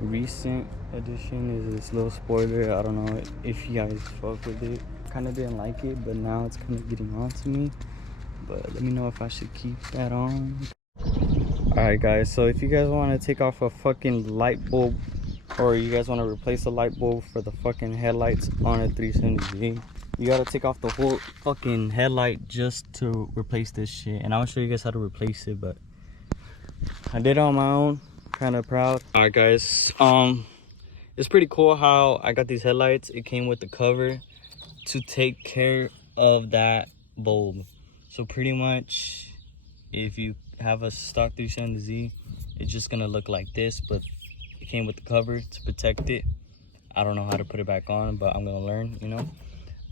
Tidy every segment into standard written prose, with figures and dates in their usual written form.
recent addition is this little spoiler. I don't know if you guys fuck with it. Kind of didn't like it, but now it's kind of getting on to me. But let me know if I should keep that on. Alright guys, so if you guys want to take off a fucking light bulb, or you guys want to replace a light bulb for the fucking headlights on a 370Z, you gotta take off the whole fucking headlight just to replace this shit. And I'll show you guys how to replace it, but I did it on my own. Kind of proud. Alright guys, it's pretty cool how I got these headlights. It came with the cover to take care of that bulb. So pretty much, if you have a stock 370Z, it's just gonna look like this, but it came with the cover to protect it. I don't know how to put it back on, but I'm gonna learn, you know.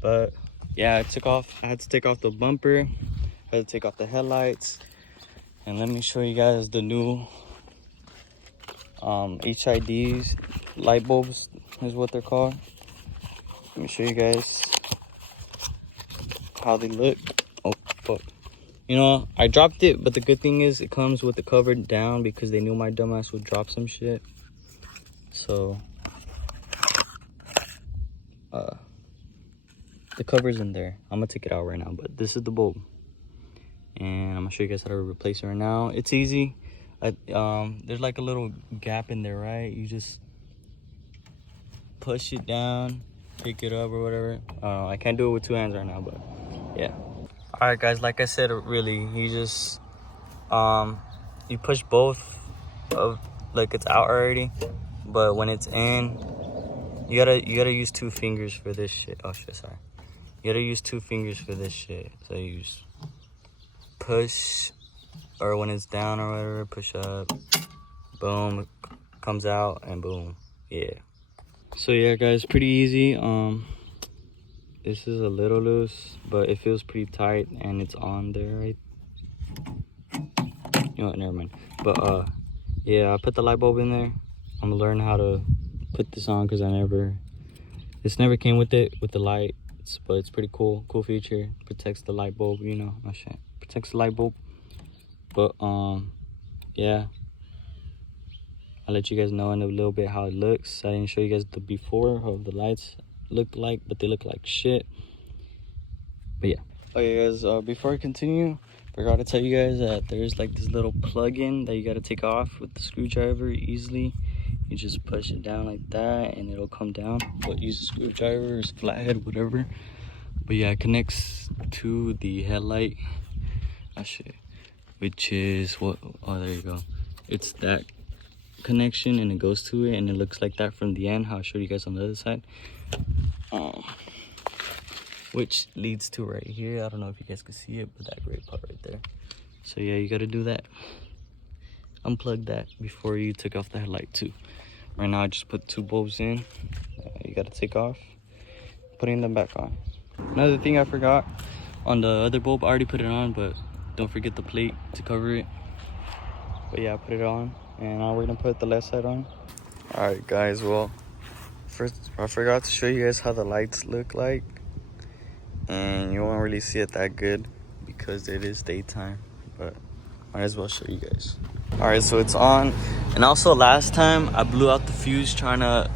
But yeah, I had to take off the bumper, I had to take off the headlights, and let me show you guys the new HIDs, light bulbs is what they're called. Let me show you guys how they look. Oh fuck. You know, I dropped it, but the good thing is it comes with the cover down because they knew my dumbass would drop some shit. So the cover's in there. I'm gonna take it out right now, but this is the bulb. And I'm gonna show you guys how to replace it right now. It's easy. There's like a little gap in there, right? You just push it down, pick it up or whatever. I can't do it with two hands right now, but yeah. All right, guys, like I said, really, you just you push both of, like, it's out already, but when it's in, you gotta use two fingers for this shit. Oh shit, sorry. You gotta use two fingers for this shit. So you just push, or when it's down or whatever, push up, boom, it comes out, and boom. Yeah. So yeah, guys, pretty easy. This is a little loose, but it feels pretty tight, and it's on there, right? You know what, never mind. But yeah, I put the light bulb in there. I'm gonna learn how to put this on because this never came with it, with the lights, but it's pretty cool feature. Protects the light bulb, you know. Oh shit, protects the light bulb. But yeah, I'll let you guys know in a little bit how it looks. I didn't show you guys the before of the lights look like, but they look like shit. But yeah. Okay guys, before I continue, forgot to tell you guys that there's like this little plug-in that you got to take off with the screwdriver easily. You just push it down like that and it'll come down, but use a screwdriver or flathead, whatever. But yeah, it connects to the headlight, which is what, oh there you go, it's that connection, and it goes to it, and it looks like that from the end, how I showed you guys on the other side. Which leads to right here. I don't know if you guys can see it, but that gray part right there. So yeah, you got to do that. Unplug that before you take off the headlight too. Right now I just put two bulbs in. You got to take off, putting them back on. Another thing I forgot, on the other bulb, I already put it on, but don't forget the plate to cover it. But yeah, I put it on, and now we're gonna put the left side on. All right guys, well, first I forgot to show you guys how the lights look like, and you won't really see it that good because it is daytime, but might as well show you guys. All right, so it's on. And also last time I blew out the fuse trying to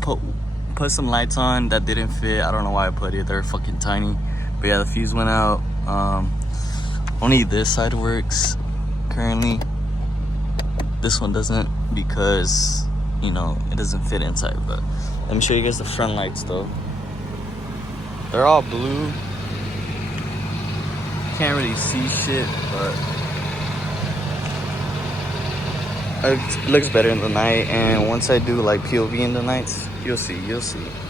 put some lights on that didn't fit. I don't know why I put it, they're fucking tiny. But yeah, the fuse went out. Only this side works currently. This one doesn't because, you know, it doesn't fit inside. But let me show you guys the front lights though. They're all blue. Can't really see shit, but it looks better in the night. And once I do like POV in the nights, you'll see.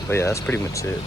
But yeah, that's pretty much it.